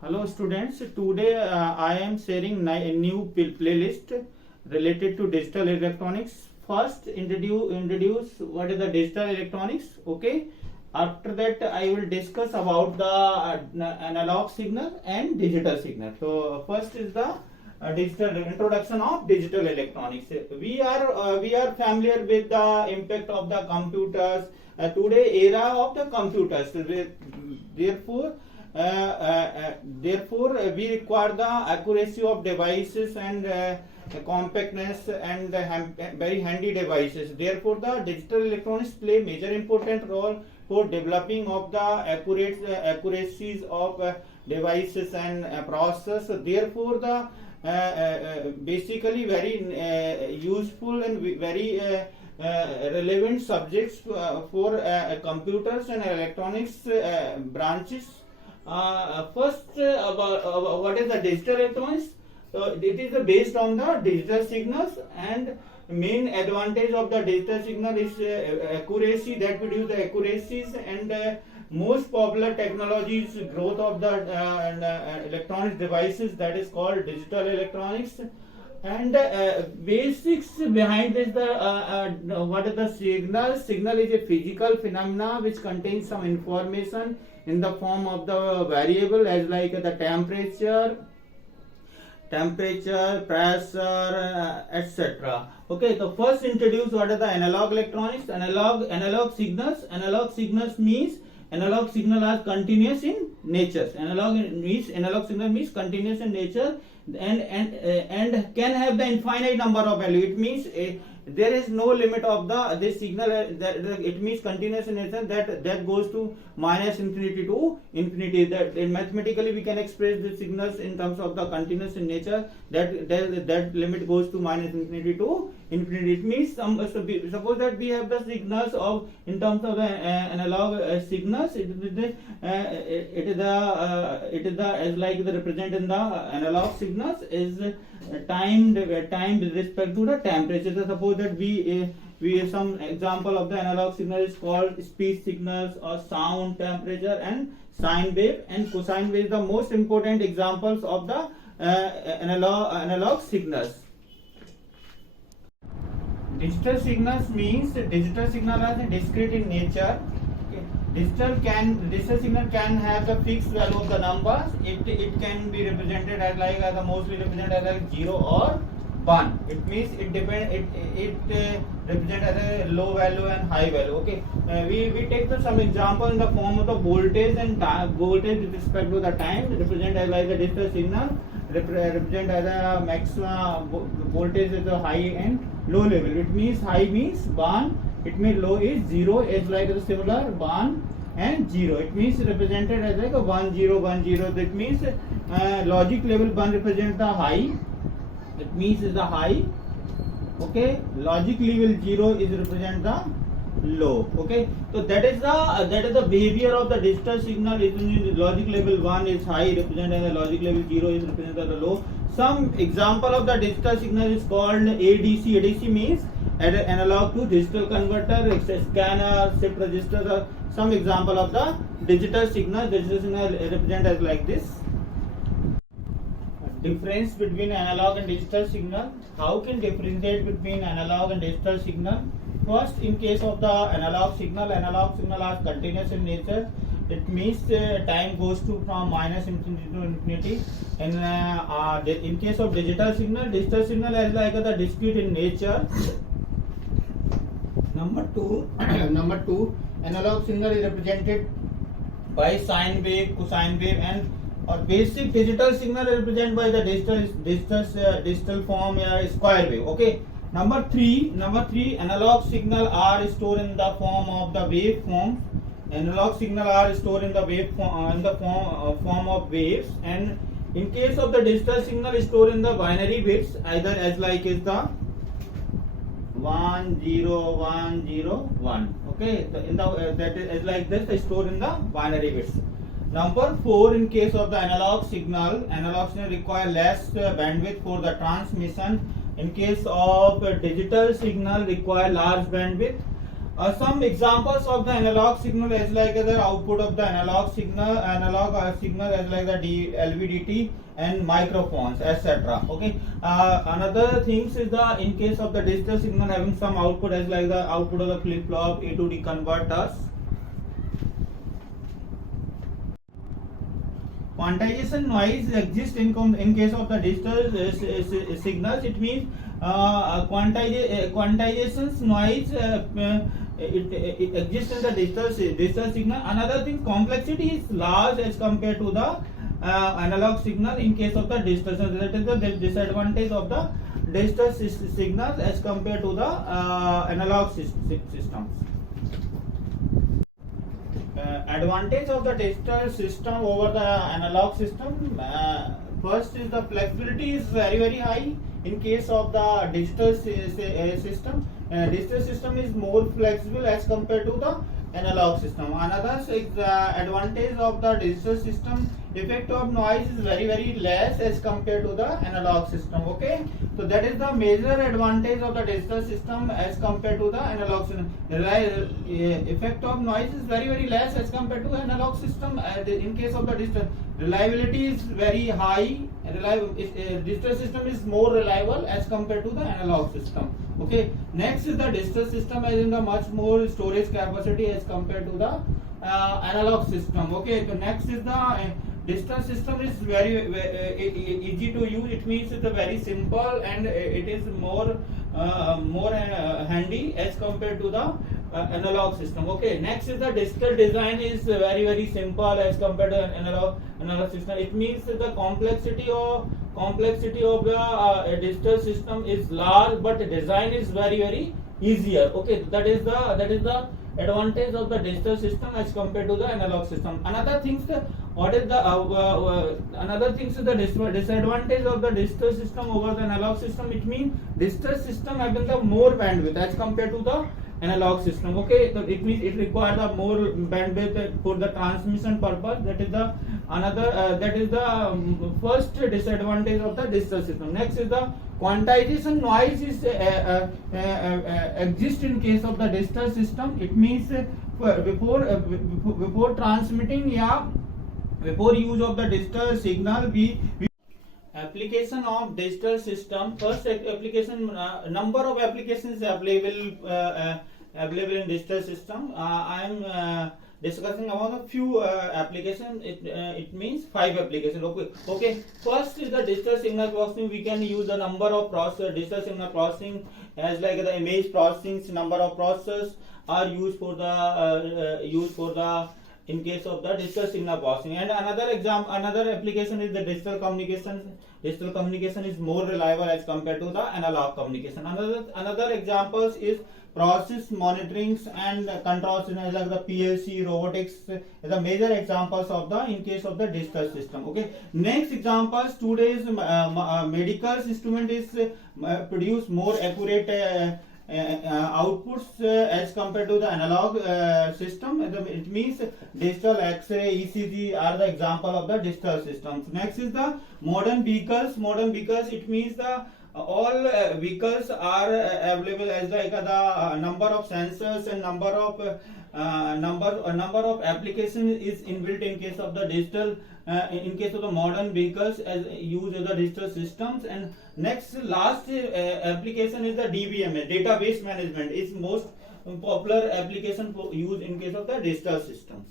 Hello students, today I am sharing a new playlist related to digital electronics. First introduce what is the digital electronics, okay? After that I will discuss about the analog signal and digital signal. So first is the digital introduction of digital electronics. We are familiar with the impact of the computers today era of the computers. Therefore, we require the accuracy of devices and compactness and very handy devices. Therefore, the digital electronics play major important role for developing of the accuracies of devices and process. Therefore, the basically very useful and very relevant subjects for computers and electronics branches. First, about what is the digital electronics? So it is based on the digital signals, and main advantage of the digital signal is accuracy, that we use the accuracies, and most popular technologies growth of the electronic devices, that is called digital electronics. And basics behind this, the what is the signal is a physical phenomena which contains some information in the form of the variable, as like the temperature, pressure, etc. Okay, so first introduce what are the analog electronics. Analog signals means analog signal are continuous in nature. Analog signal means continuous in nature, and can have the infinite number of value. It means there is no limit of this signal. It means continuous in nature, that goes to minus infinity to infinity. That mathematically we can express the signals in terms of the continuous in nature. That limit goes to minus infinity to infinity. It means suppose that we have the signals of in terms of the analog signals. It is the as like the represent in the analog signals is time with respect to the temperature. So suppose that we some example of the analog signal is called speech signals or sound, temperature, and sine wave and cosine wave. The most important examples of the analog signals. Digital signals means digital signal are discrete in nature. Digital signal can have the fixed value of the numbers. It can be represented as like the mostly represented as like 0 or 1. It means it represent as a low value and high value. Okay, we take some example in the form of the voltage and voltage with respect to the time, represent as like the digital signal represent as a maximum voltage is a high and low level. It means high means 1, it means low is 0, is like a similar 1 and 0. It means represented as like a 1 0 1 0. That means logic level 1 represents the high. It means is the high. Okay, logic level 0 is represent the low. Okay, so that is the behavior of the digital signal. It means logic level 1 is high, represent as the logic level 0 is represent as the low. Some example of the digital signal is called ADC. ADC means analog to digital converter, scanner, shift register. Some example of the digital signal. Digital signal represent as like this. Difference between analog and digital signal. How can differentiate between analog and digital signal? First, in case of the analog signal are continuous in nature. It means time goes to from minus infinity to infinity. And in case of digital signal is like the discrete in nature. Number two, analog signal is represented by sine wave, cosine wave, and or basic digital signal is represented by the digital form or square wave. Okay. Number three, analog signal are stored in the form of the wave form. Analog signal are stored in the wave form, in the form of waves, and in case of the digital signal is stored in the binary bits, either as like is the 1 0 1 0 1. Okay, in the that is like this is stored in the binary bits. Number 4, in case of the analog signal require less bandwidth for the transmission. In case of digital signal require large bandwidth. Some examples of the analog signal as like the output of the analog signal as like the LVDT and microphones, etc. Okay. Another things is the in case of the digital signal having some output as like the output of the flip flop, A to D converters. Quantization noise exists in case of the digital signals. It means quantization noise it exists in the digital signal. Another thing, complexity is large as compared to the analog signal in case of the digital. So that is the disadvantage of the digital signals as compared to the analog systems. Advantage of the digital system over the analog system. First is the flexibility is very high in case of the digital system. Digital system is more flexible as compared to the analog system. Another advantage of the digital system, effect of noise is very less as compared to the analog system. Okay, so that is the major advantage of the digital system as compared to the analog system. Effect of noise is very less as compared to analog system. In case of the digital, reliability is very high. Digital system is more reliable as compared to the analog system. Okay, next is the digital system having the much more storage capacity as compared to the analog system. Okay, so next is the digital system is very easy to use. It means it's a very simple and it is more handy as compared to the analog system. Okay, next is the digital design is very simple as compared to analog system. It means the complexity of the digital system is large, but the design is very easier. Okay, that is the advantage of the digital system as compared to the analog system. Another thing is the disadvantage of the digital system over the analog system. It means digital system having the more bandwidth as compared to the analog system. Okay, so it means it requires the more bandwidth for the transmission purpose. That is the first disadvantage of the digital system. Next is the quantization noise is exists in case of the digital system. It means before transmitting, before use of the digital signal, we application of digital system. First application, number of applications available in digital system. I am discussing about a few applications. It means 5 applications. Okay. First is the digital signal processing. We can use the number of digital signal processing as like the image processing. Number of processors are used for the in case of the digital signal processing. And another application is the digital communication. Digital communication is more reliable as compared to the analog communication. Another examples is process monitoring and control systems like the PLC, robotics, the major examples of the in case of the digital system. Okay. Next examples, today's medical instrument is produce more accurate outputs as compared to the analog system. It means digital X-ray, ECG are the example of the digital systems. Next is the modern vehicles. Modern vehicles, it means the all vehicles are available as like the number of sensors and number of application is inbuilt in case of the digital in case of the modern vehicles as use of the digital systems. And last application is the DBMS, database management, is most popular application for use in case of the digital systems.